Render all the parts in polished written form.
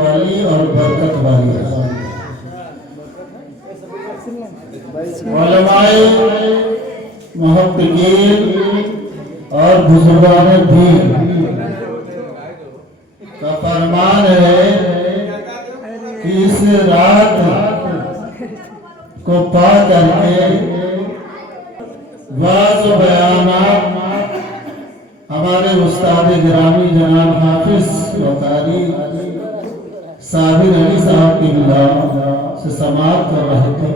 والی اور برکت والی ہے۔ علماء محققین اور بزرگان دین کا فرمان ہے کہ اس رات کو پا کر کے واعظ و بیانات ہمارے استاد گرامی جناب حافظ و قاری صابر علی صاحب کی مداح سے سماعت کر رہے تھے۔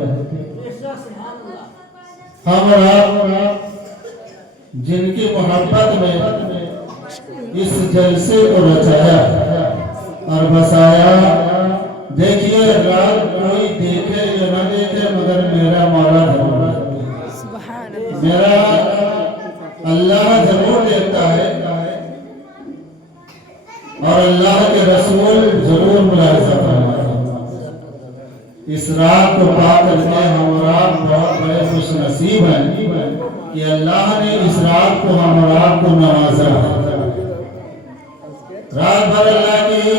ہم اور آپ جن کی محبت میں اس جلسے کو رچایا اور بسایا، دیکھیے رات کوئی دیکھے یا نہ دیکھے مگر میرا مولا ضرور ہے، میرا اللہ ضرور دیکھتا ہے اور اللہ کے رسول ضرور ملاحظہ فرماتے ہیں۔ اس رات کو پا کر کے ہم اور آپ بہت بڑے خوش نصیب ہیں کہ اللہ نے اس رات کو ہم اور آپ کو نوازا ہے۔ رات بھر اللہ کی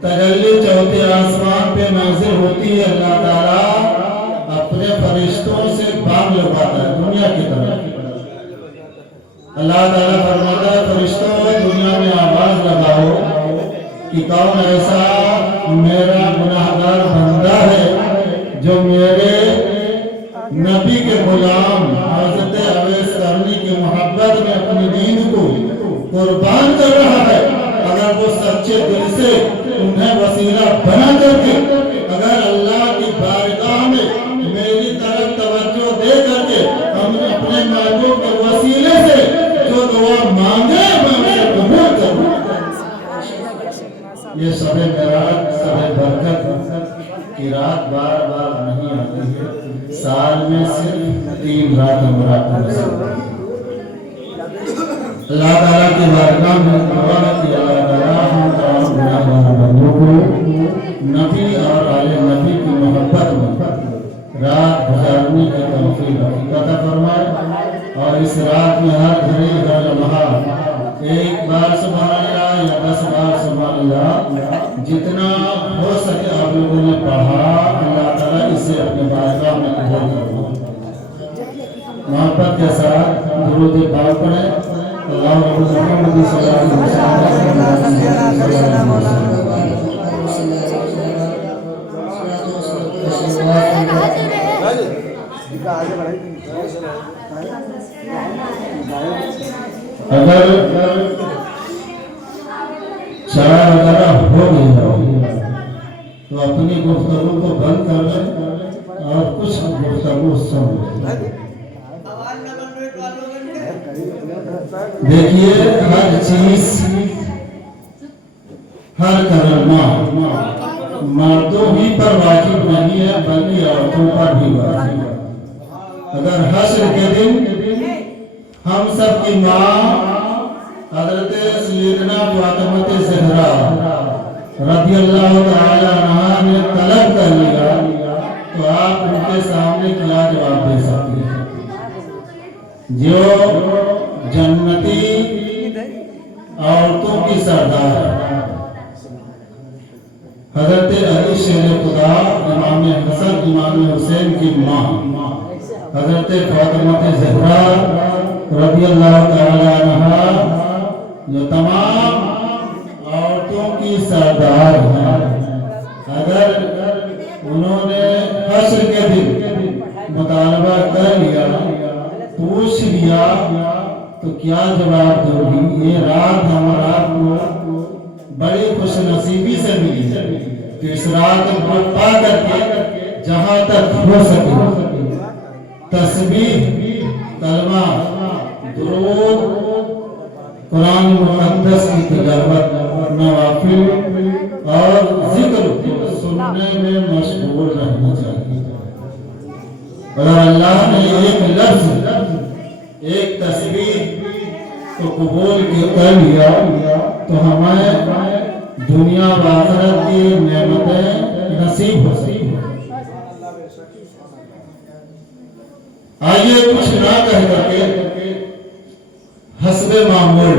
تجلی چوتھے آسمان پہ نازل ہوتی ہے۔ اللہ تعالیٰ اپنے فرشتوں سے بام لگاتا ہے دنیا کی طرف۔ اللہ تعالیٰ فرماتا ہے فرشتوں دنیا میں آواز لگاؤ کہ کون ایسا میرا گناہگار بندہ ہے جو میرے نبی کے غلام حضرت اویس قرنی کی محبت میں اپنی دین کو قربان کر رہا ہے۔ اگر وہ سچے دل سے انہیں وسیلہ بنا کر کے اگر اللہ کی بارگاہ میں میری طرف توجہ دے کر کے ہم اپنے محبوب کے وسیلے سے جو دعا مانگے میں اسے قبول کروں۔ یہ شب معراج شب برکت کی رات بار بار نہیں آتی ہے، سال میں صرف 3 رات ہمارا نصیب ہے۔ اللہ تعالیٰ کی بارگاہ میں دعا کہ اللہ تعالیٰ ہم تمام گناہگار بندوں کو نبی اور آل نبی کی محبت میں رات گزارنے کی توفیق عطا فرمائے، اور اس رات میں ہر گھڑی ہر لمحہ ایک بار سبحان اللہ یا 10 بار سبحان اللہ جتنا ہو سکے آپ لوگوں نے پڑھا، اللہ تعالیٰ اسے اپنے بارگاہ میں قبول فرمائے۔ محبت کے ساتھ درود پاک پڑھیں۔ اللہ محمد صلی اللہ علیہ وسلم۔ اگر چائے وغیرہ ہو گئی تو اپنی گفتگو کو بند کر لیں اور کچھ گفتگو سن لیں۔ دیکھیے ہر چیز ہر کلمہ مردوں ہی پر واجب نہیں ہے بلکہ عورتوں پر بھی واجب ہے۔ اگر حشر کے دن ہم سب کی ماں حضرت سیدنا فاطمہ زہرا رضی اللہ تعالی عنہا نے طلب کر لیا تو آپ ان کے سامنے کیا جواب دے سکتے ہیں؟ جو جنتی عورتوں کی سردار ہے، حضرت علی شیر خدا امام حسن امام حسین کی ماں حضرت فاطمہ زہرا رضی اللہ تعالی عنہا جو تمام عورتوں کی سردار ہیں، اگر انہوں نے حشر کے دن مطالبہ کر لیا پوچھ لیا تو کیا جواب دو گی؟ یہ رات ہمارا آپ کو بڑی خوش نصیبی سے ملی ہے کہ اس رات کو پا کر کے جہاں تک ہو سکے تسبیح، کلمہ، درود، قرآن مقدس کی تلاوت، نوافل اور ذکر سننے میں مشغول رہنا چاہیے۔ اگر اللہ نے ایک لفظ ایک تسبیح کو قبول کر لیا تو ہمیں دنیا و آخرت کی نعمتیں نصیب ہو سکتی ہیں۔ آئیے کچھ نہ کہہ کر کے حسب معمول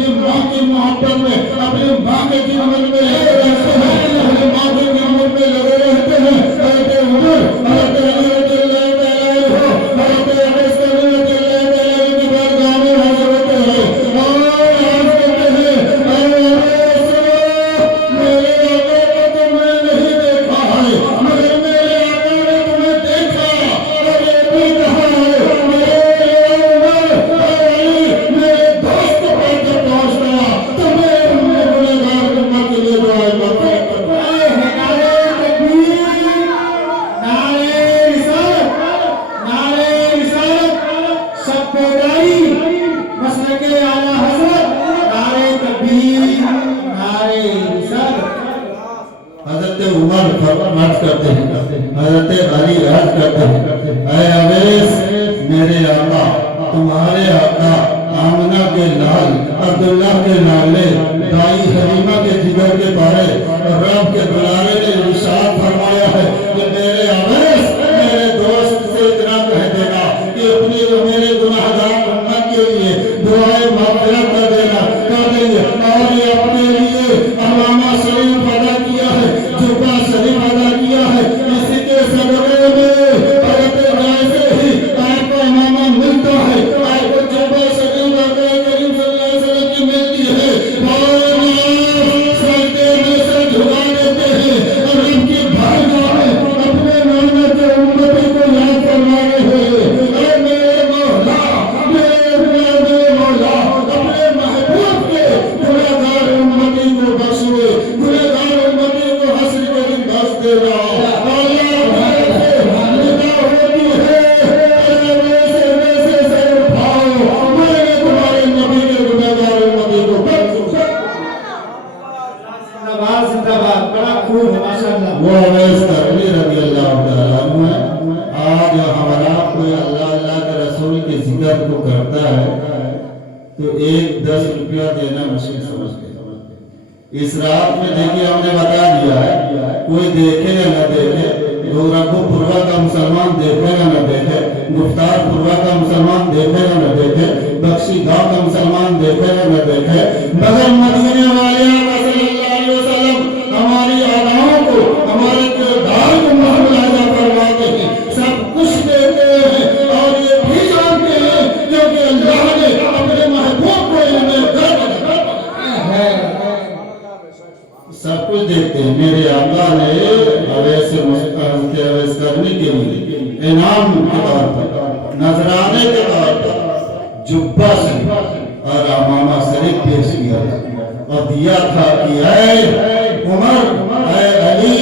اپنی ماں کی محبت میں، اپنی ماں کے خدمت میں لگے رہتے ہیں، اپنی ماں کی خدمت میں لگے رہتے ہیں۔ حضرت عمر، حضرت علی رضی اللہ تعالیٰ عنہ، حضرت انس رضی اللہ تعالیٰ عنہ کی بارگاہ میں حاضر ہوتے ہیں اور عرض کرتے ہیں، اے انس، میرے آقا کو تو میں نہیں دیکھا ہے، مگر میرے آقا نے تمہیں دیکھا اور یہ بھی کہا ہے، میرے عمر اور علی میرے دوست پر جب پہنچتا تو میں اپنے گنہگار امت کے لیے دعائیں مانگتا ہوں۔ نعرہ تکبیر، نعرہ رسالت، نعرہ رسالت، سب بیداری، مسلک اعلیٰ حضرت، نعرہ تکبیر، نعرہ رسالت۔ حضرت عمر فرمایا کرتے ہیں، حضرت علی عرض کرتے ہیں، اے اویس، میرے آقا، تمہارے آقا آمنہ کے لال عبداللہ کے لالے دائی حلیمہ کے جگر کے بارے رب کے دلالے نے ارشاد فرمایا ہے کہ میرے اویس، میرے دوست سے اتنا کہہ دینا کہ اپنی میرے گناہگار امت کے لیے دعائیں مغفرت کر دینا، کر دیں گے، اور یہ اپنے لیے علامہ شریف ادا کیا ہے، جبہ شریف ادا کیا ہے، اسی کے صدقے میں حضرت جیسے ہی آپ کو امامہ ملتا ہے، آپ کو جبہ شریف آقا کریم صلی اللہ علیہ وسلم کی ملتی ہے، اور سجدے میں سر جھکا دیتے ہیں اور ان کی بارگاہ میں اپنے محمد کے امتی کو یاد فرما رہے ہیں۔ اے میرے مولا، میرے مولا، اپنے محبوب کے گنہگار امتی کو بخشے، گنہگار امتی کو حشر کے دن بخش دینا۔ اللہ سے ندا ہوتی ہے، میں سے سر اٹھاؤ، میں نے تمہارے نبی کے گنہگار امتی کو بخش۔ زندہ باد، بڑا خوب ہے ماشاءاللہ۔ وہ اویس کرنی رضی اللہ تعالیٰ عنہ ہے۔ آج ہمارا کوئی اللہ اللہ کے رسول کے ذکر کو کرتا ہے تو 10 روپیہ دینا مشکل سمجھتے ہیں۔ اس رات میں دیکھیے ہم نے بتا دیا ہے، کوئی دیکھے یا نہ دیکھے، گورکھو پوروا کا مسلمان دیکھے یا نہ دیکھے، گفتار پوروا کا مسلمان دیکھے یا نہ دیکھے، بخشی گاؤں کا مسلمان دیکھے یا نہ دیکھے، مگر مدینے والے آقا صلی اللہ علیہ وسلم ہماری اداؤں کو، ہمارے کردار کو محفوظ فرماتے ہیں، سب کچھ دیتے ہیں اور یہ بھی جانتے ہیں کیونکہ اللہ نے اپنے محبوب کو علم غیب عطا ہے۔ سب کچھ دیکھتے ہیں۔ میرے آقا نے اویس کرنی کے لیے انعام کے طور پر، نذرانے کے طور پر جبہ شریف اور امامہ شریف پیش کیا تھا اور دیا تھا کہ اے عمر، اے علی،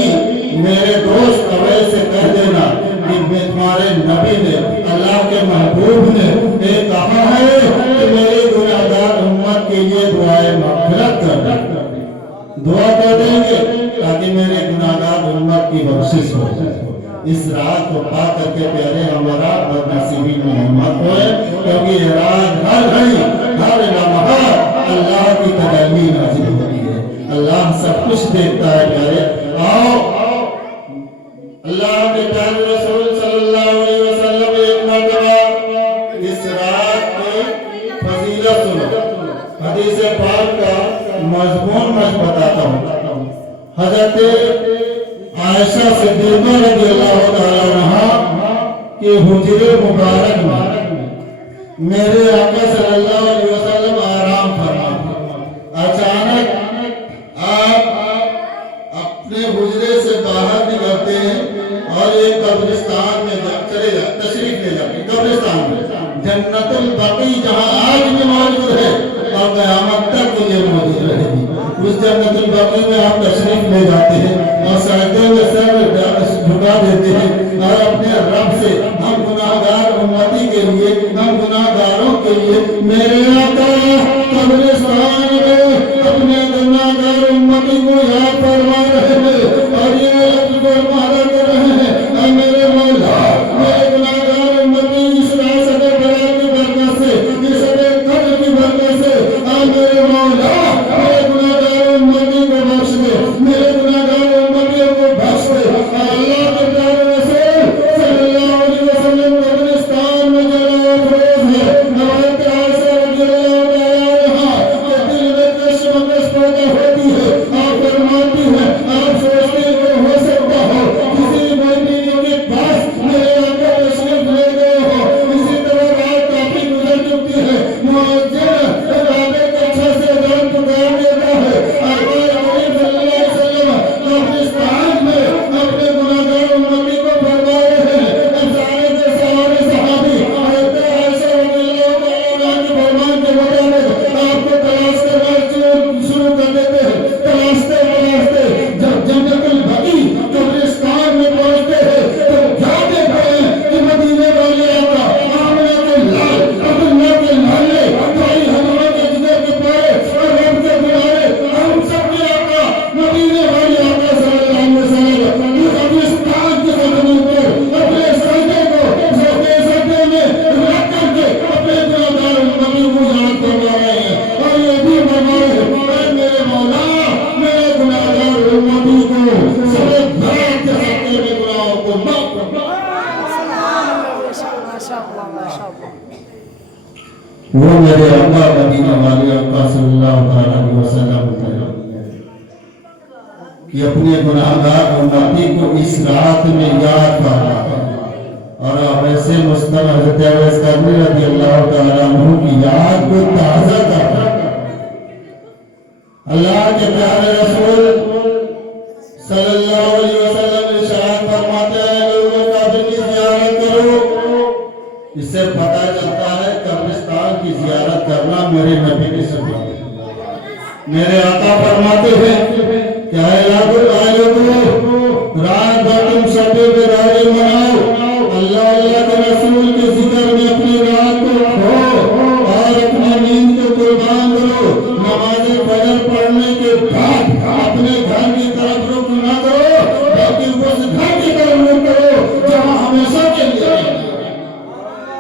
میرے دوست اویس سے کہہ دینا کہ تمہارے نبی نے، اللہ کے محبوب نے یہ کہا ہے کہ میری گناہگار امت کے لیے دعائیں مغفرت کر دیں، دعا کر دیں گے تاکہ میرے گناہگار امت کی بخشش ہو جائے۔ اس رات کو پا کر کے پیارے ہمارا بدنصیبی میں ہمت ہوئے، کیونکہ یہ رات ہر گھڑی ہر لمحہ اللہ کی تجلی نازل ہوتی ہے۔ اللہ سب کچھ دیکھتا ہے پیارے۔ آؤ اللہ کے پیارے رسول صلی اللہ علیہ وسلم ایک مرتبہ اس رات کی فضیلت سنو۔ حدیث پاک کا مضمون میں بتاتا ہوں۔ حضرت عائشہ صدیقہ رضی اللہ تعالیٰ عنہا کے حجرے مبارک میں میرے آقا صلی اللہ علیہ وسلم آرام فرماتے، اچانک آپ اپنے حجرے سے باہر نکلتے ہیں اور ایک قبرستان میں چلے جاتے، تشریف لے جاتے ہیں قبرستان میں، جنت البقیع جہاں آج بھی موجود ہے اور قیامت تک یہ موجود رہے گی، اس جنت البقیع میں آپ تشریف لے جاتے ہیں اور سجدے میں سر جھکا دیتے ہیں اور اپنے رب سے ہم گناہگار امتی کے لیے، ہم گناہگاروں کے لیے، میرے آقا قبرستان میں اپنے گناہگار امتی کو یاد فرما رہے ہیں اور یہ لفظ فرمایا کر رہے ہیں، اے میرے مولا، میرے گناہگار امتی اس راست برات کی برکت سے، اس قدر کی برکت سے، اے میرے مولا، میرے گناہگار امتی کو بخش دے، میرے گناہگار امتی کو بخش دے۔ اللہ کے پیارے رسول صلی اللہ علیہ وسلم قبرستان میں جلا افروز ہے۔ حضرت عائشہ رضی اللہ تعالیٰ عنہا وہ میرے آقا مدینہ والے آقا صلی اللہ علیہ وسلم کہ اپنے گناہگار امتی کو اس رات میں یاد کرنا اور اب ایسے مستمع حضرت اویس کرنی رضی اللہ تعالیٰ عنہ کی یاد کو تازہ کرنا۔ اللہ کے پیارے رسول صلی اللہ علیہ وسلم ارشاد فرماتے ہیں لوگوں قبر کی زیارت کرو، اس سے پتہ چلتا ہے قبرستان کی زیارت کرنا میرے نبی کی سنت ہے۔ میرے آقا فرماتے ہیں کہ اے لوگوں رات بھر تم شب بیداری مناؤ، اللہ کے رسول کے ذکر میں اپنی رات کو کھو اور اپنی نیند کو قربان کرو، نماز فجر پڑھنے کے بعد اپنے گھر کی طرف رخ نہ کرو بلکہ اس گھر کی طرف رخ کرو جہاں ہمیشہ کے لیے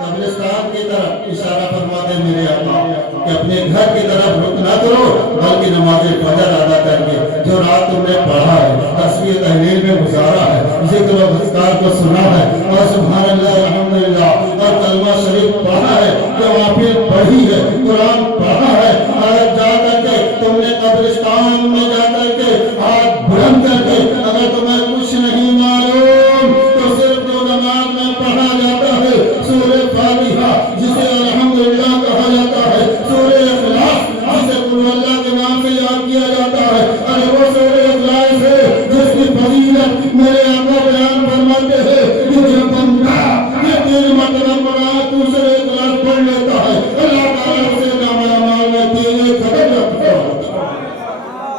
قبرستان کی طرف اشارہ فرماتے میرے آقا کہ اپنے گھر کی طرف رخ نہ کرو بلکہ نماز فجر ادا کر کے جو رات تم نے پڑھا ہے، تسبیح تحلیل میں گزارا ہے، ذکر و اذکار کو سنا ہے اور سبحان اللہ الحمدللہ اور کلمہ شریف پڑھا ہے، نوافل پڑھی ہے، قرآن پڑھا ہے، اور جا کر کے تم نے قبرستان میں جا کر کے ہاتھ بلند کر کے اگر تمہیں کچھ نہیں معلوم تو صرف جو نماز میں پڑھا جاتا ہے سورہ فاتحہ جسے الحمدللہ کہا جاتا ہے، سورہ اخلاص جسے قل اللہ کے نام سے یاد کیا جاتا ہے، اور وہ سورہ اخلاص ہے جس کی فضیلت میرے آقا بیان فرماتے ہیں کہ جو بندہ یہ 3 مرتبہ قرآن دوسرے اخلاص پڑھ لیتا ہے اللہ تعالیٰ اسے نام اعمال میں 3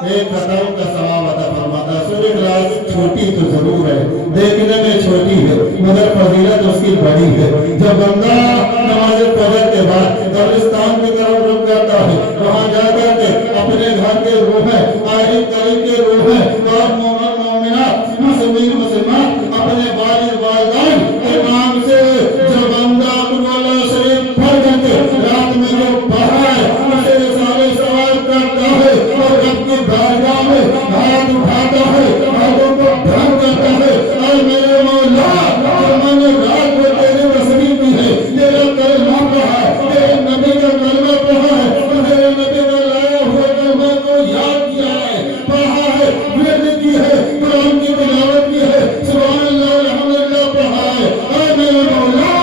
ایک ختم کا ثواب عطا فرماتا ہے۔ سورہ اخلاص چھوٹی تو ضرور ہے، دیکھنے میں چھوٹی ہے مگر فضیلت اس کی بڑی ہے۔ جب بندہ نماز فجر کے بعد قبرستان کی طرف رخ کرتا ہے وہاں جا کر کے اپنے گھر کے روحیں قریب قریب کے روحیں اور مومن مومنات مسلمان مسلمان اپنے والد والدین امام سے جو بندہ قرآن شریف پڑھ کر کے رات میں جو پڑھا ہے اسے رسالے سوال کرتا ہے اور رب کی بارگاہ میں ہاتھ اٹھاتا ہے، ہاتھوں کو بلند کرتا ہے، اے میرے مولا جو میں نے رات میں تیری تسبیح کی ہے، تیرا کلمہ پڑھا ہے، تیرے نبی کا کلمہ پڑھا ہے، تیرے نبی کا لایا ہوا کلمہ کو یاد کیا ہے، پڑھا ہے، ورد کی ہے، قرآن کی تلاوت کی ہے، سبحان اللہ الحمدللہ پڑھا ہے، اے میرے مولا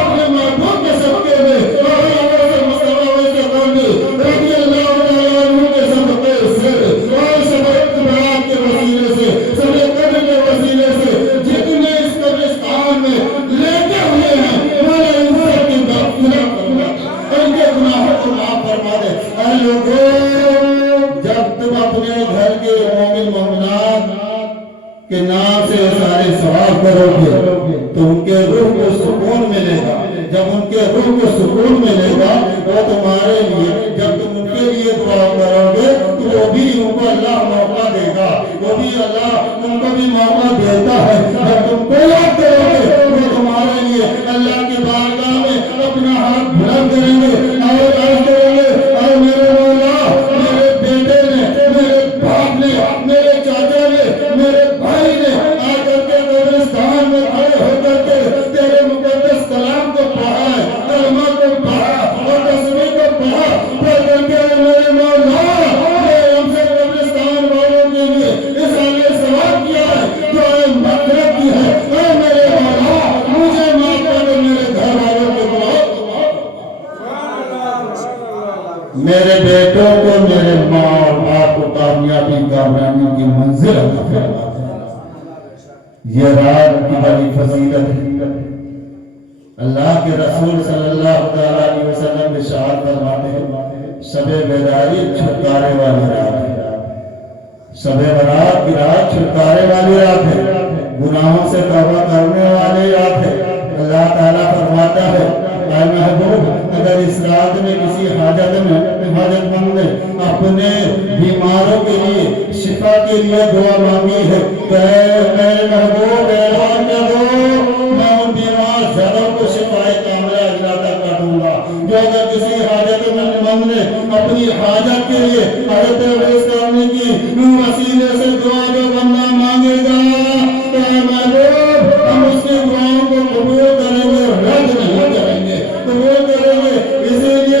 اپنے محبوب کے صدقے میں اور مصطفیٰ ویسے کرنے رضی اللہ تعالیٰ عنہ کے صدقے سے اور سبق برات کے وسیلے سے سب قدر کے وسیلے سے جتنے اس قبرستان میں لیتے ہوئے ہیں مولا ان سب کی مغفرت فرما دے، ان کے گناہوں کو معاف فرما دے۔ اے لوگوں جب تم اپنے گھر کے مومن مومنات کے نام سے سارے ثواب کرو گے تو ان کے روح کو سکون ملے گا، جب ان کے روح کو سکون ملے گا وہ تمہارے لیے جب تم ان کے لیے دعا کرو گے تو وہ بھی ان کو اللہ موقع دے گا، وہ بھی اللہ ان کو بھی موقع دیتا ہے، جب تم کو یاد کرو گے وہ تمہارے لیے اللہ کی بارگاہ میں اپنا ہاتھ بلند کریں گے اور عرض کریں گے اے میرے مولا میرے بیٹے نے، میرے باپ نے، میرے چاچا نے، میرے بھائی نے آ کر کے قبرستان میں کھڑے ہو کر کے تیرے مقدس کلام کو پڑھا ہے، کلمہ کو پڑھا اور تسبیح کو پڑھا، پڑھ کر کے میرے مولا نے ہم سے قبرستان والوں کے لیے اصالے ثواب کیا ہے، دعائیں مغفرت کی ہے، اے میرے مولا مجھے معاف کر دے، میرے گھر والوں کے گناہوں کو معاف کر، میرے بیٹوں کو، میرے ماں اور باپ کو کامیابی کامیابی کی منزل عطا فرما دے۔ یہ رات کی بڑی فضیلت ہے، اللہ کے رسول صلی اللہ علیہ وسلم ارشاد فرماتے ہیں شب بیداری چھٹکارے والی رات ہے، شب برات کی رات چھٹکارے والی رات ہے، گناہوں سے توبہ کرنے والی رات ہے۔ اللہ تعالیٰ فرماتا ہے اے محبوب اگر اس رات میں کسی حاجت مند نے اپنے بیماروں کے لیے شفا کے لیے دعا مانگی ہے تو اے محبوب اعلان کر دو میں ان بیمار زدوں کو شفائے کاملہ عطا کر دوں گا۔ جو اگر کسی حاجت مند نے اپنی حاجت کے لیے حضرت اویس کرنی کی وسیلے سے دعا جو بندہ مانگے گا تو اے محبوب ہم اس کی دعاؤں کو قبول کریں گے، رد نہیں کریں گے، قبول کریں گے، اسی لیے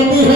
ہوتی